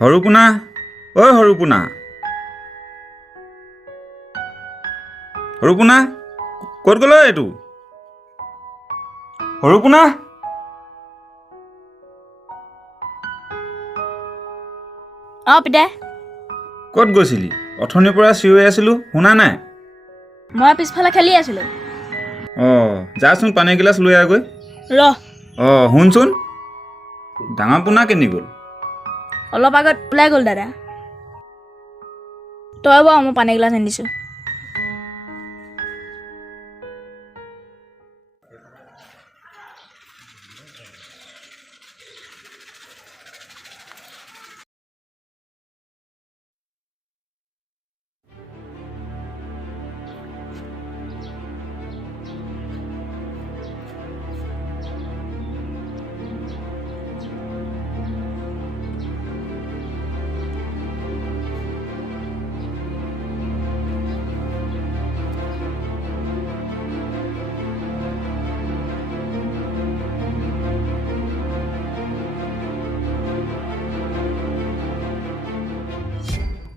সৰুপোনা ঐ সৰুপোনা সৰুপোনা ক'ত গ'ল এইটো সৰুপোনা পিতাই ক'ত গৈছিলি অথনিৰ পৰা চিঞৰি আছিলোঁ শুনা নাই মই পিছফালে খেলি আছিলোঁ যাচোন পানী এগিলাচ লৈ আহগৈ শুনচোন ডাঙৰ পোনা কেনি গ'ল অলপ আগত ওলাই গ'ল দাদা তই বাৰু মই পানী এগিলাচ আনি দিছোঁ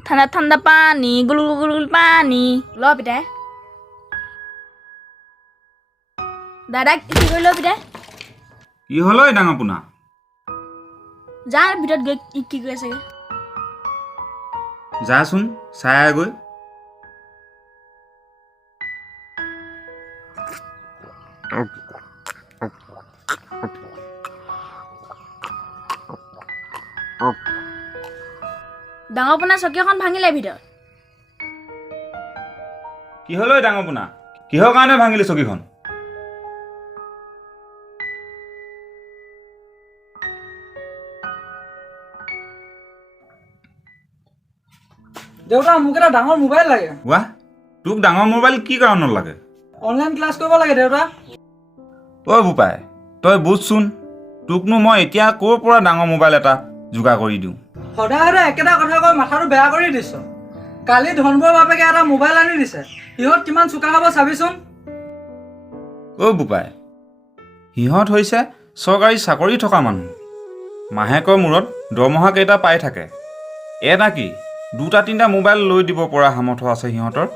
ঠাণ্ডা ঠাণ্ডা পানী গুল গুল গুল পানী পিতাই দাদাক কি কৰি পিতাই কি হ'ল ঐ ডাঙৰ পোনা যা ভিতৰত গৈ কি কৰি আছেগৈ যাচোন চাই আহগৈ ডাঙৰ পোনা চকী এখন ভাঙিলে ভিতৰত কি হ'ল ঐ ডাঙৰ পোনা কিহৰ কাৰণে ভাঙিলি চকীখন দেউতা মোক এটা ডাঙৰ মোবাইল লাগে ৱাহ তোক ডাঙৰ মোবাইল কি কাৰণত লাগে অনলাইন ক্লাছ কৰিব লাগে দেউতা ঐ বোপাই তই বুজচোন তোকনো মই এতিয়া ক'ৰ পৰা ডাঙৰ মোবাইল এটা যোগাৰ কৰি দিওঁ সদায় সদায় একেটা কথা কৈ মাথাটো বেয়া কৰি দিছ কালি ধনবৰ বাপেকে এটা মোবাইল আনি দিছে সিহঁত কিমান চোকা হ'ব চাবিচোন বোপাই সিহঁত হৈছে চৰকাৰী চাকৰি থকা মানুহ মাহেকৰ মূৰত দৰমহা কেইটা পাই থাকে এটা কি দুটা তিনিটা মোবাইল লৈ দিব পৰা সামৰ্থ আছে সিহঁতৰ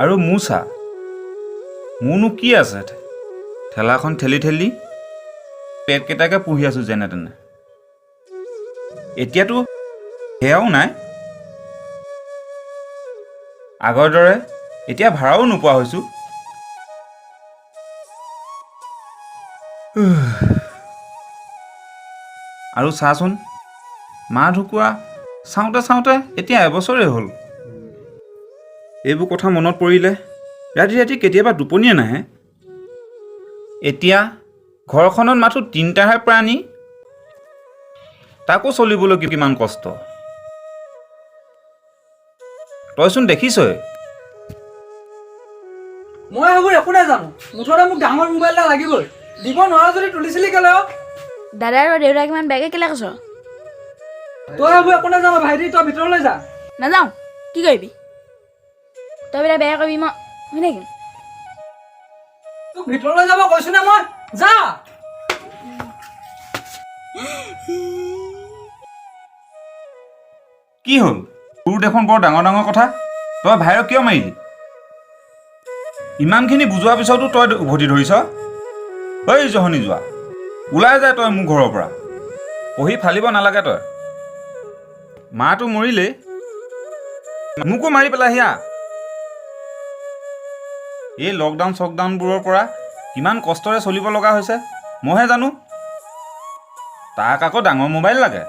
আৰু মোৰ চা মোৰনো কি আছে ঠেলাখন ঠেলি ঠেলি পেটকেইটাকে পুহি আছোঁ যেনে তেনে এতিয়াতো সেয়াও নাই আগৰ দৰে এতিয়া ভাড়াও নোপোৱা হৈছোঁ আৰু চাচোন মা ঢুকুৱা চাওঁতে চাওঁতে এতিয়া এবছৰেই হ'ল এইবোৰ কথা মনত পৰিলে ৰাতি ৰাতি কেতিয়াবা টোপনিয়ে নাহে এতিয়া ঘৰখনত মাথো তিনিটাহে প্ৰাণী তাকো চলিবলৈ কিমান কষ্ট তইচোন দেখিছই মই সেইবোৰ একো নাজানো মুঠতে মোক ডাঙৰ মোবাইল এটা লাগিবই দিব নোৱাৰা যদি তুলিছিলি কেলে দাদা আৰু দেউতাক ইমান বেয়াকৈ কেলে কৈছ তই সেইবোৰ একো নাজানো ভাইটি তই ভিতৰলৈ যা নাযাওঁ কি কৰিবি তই বোলে বেয়া কৰিবি মই হৈ থাকিম তোক ভিতৰলৈ যাব কৈছো না মই যা কি হ'ল তোৰ দেখোন বৰ ডাঙৰ ডাঙৰ কথা তই ভাইৰক কিয় মাৰিলি ইমানখিনি বুজোৱাৰ পিছতো তই উভতি ধৰিছ ঐ জহনি যোৱা ওলাই যায় তই মোৰ ঘৰৰ পৰা পঢ়ি ফালিব নালাগে তই মাটো মৰিলেই মোকো মাৰি পেলাহিয়া এই লকডাউন চকডাউনবোৰৰ পৰা কিমান কষ্টৰে চলিব লগা হৈছে মইহে জানো তাক আকৌ ডাঙৰ মোবাইল লাগে